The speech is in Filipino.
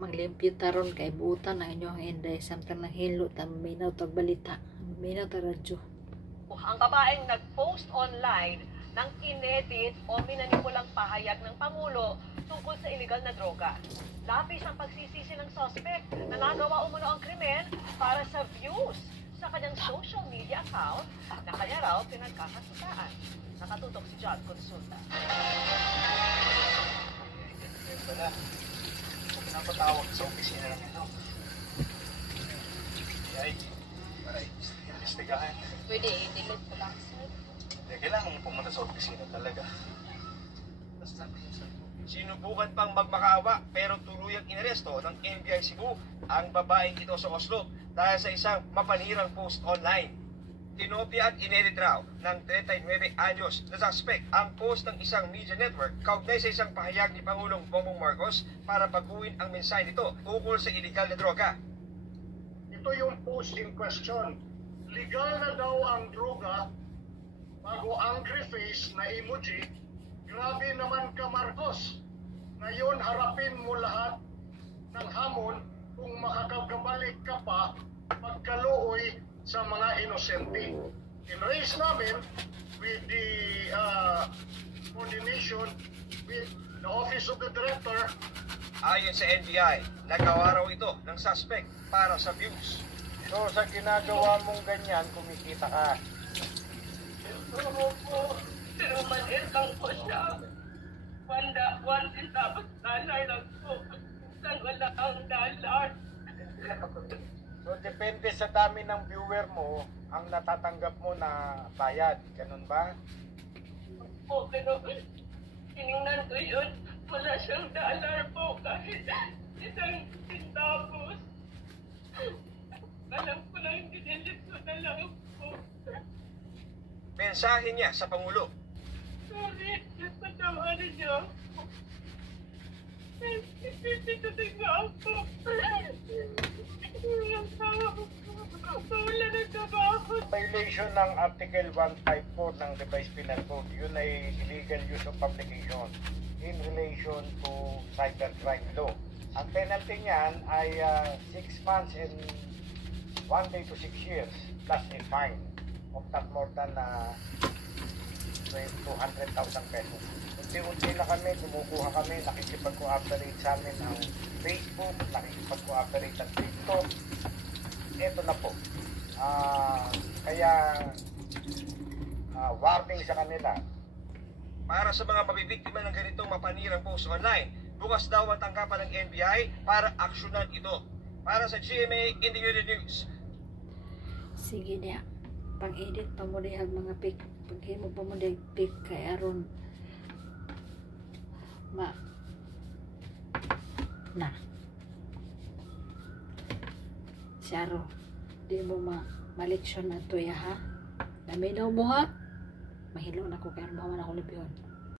maglimpyo taron kay buutan na inyong inday samtang nahilo ta minaw tag balita, minaw ta radyo. Ang babaeng nag-post online ng inedit o minanipulang pahayag ng Pangulo tungkol sa illegal na droga. Lapis ang pagsisisi ng suspect na nagawa umano ang krimen para sa views sa kanyang social media account na kanya raw pinagkakasutaan. Nakatutok si John Consulta. Wala. Kung pinapatawag sa opisina lang ito. Ay, para imbestigahan. Pwede i-delete ko lang, sir. Kailangan mo pumunta sa opisina talaga. Basta Sinubukan pang magmakaawa pero tuluyang inaresto ng NBI Cebu ang babaeng ito sa Oslo dahil sa isang mapanirang post online. Tinopya at inedit raw ng 39 anyos na suspect ang post ng isang media network kaugnay sa isang pahayag ni Pangulong Bongbong Marcos para baguhin ang mensahe nito tungkol sa illegal na droga. Ito yung post in question. Legal na daw ang droga bago angry face na emoji. Grabe naman ka, Marcos. Ngayon harapin mo lahat ng hamon kung makakabalik ka pa pagkaluoy sa mga inosente. In-raise namin with the coordination with the Office of the Director. Ayon sa NBI, nagawa raw ito ng suspect para sa views. So sa ginagawa mong ganyan, kumikita ka. Pero maliitang po siya. One centavos dollar lang po. Saan wala ang dollar. So depende sa dami ng viewer mo, ang natatanggap mo na bayad. Ganun ba? Po, pero tinignan ko yun. Wala siyang dollar po kahit isang centavos. Alam ko lang, dinilit ko na lang po. Mensahe niya sa Pangulo. Sorry, patawarin niyo ako. Ititignan ako. Wala na trabaho. Violation ng Article 154 ng Revised Penal Code, yun ay illegal use of publication in relation to cybercrime law. Ang penalty niyan ay 6 months and 1 day to 6 years plus a fine of not more than 200,000 pesos. Unti-unti na kami, kumukuha kami, nakikipag-cooperate sa amin ang Facebook, nakikipag-cooperate ang TikTok. Ito na po. Kaya warning sa kanila. Para sa mga mabibiktima ng ganitong mapanirang post online, bukas daw ang tanggapan ng NBI para aksyonan ito. Para sa GMA Integrated News. Sige niya. Pang-edit pa mo dihag mga pic. Paghimo pa mo dihag pic kay aron Siyaro, di mo maleksyon na to ya ha. Naminaw mo ha. Mahilo na ko kaya mo man ako libyon.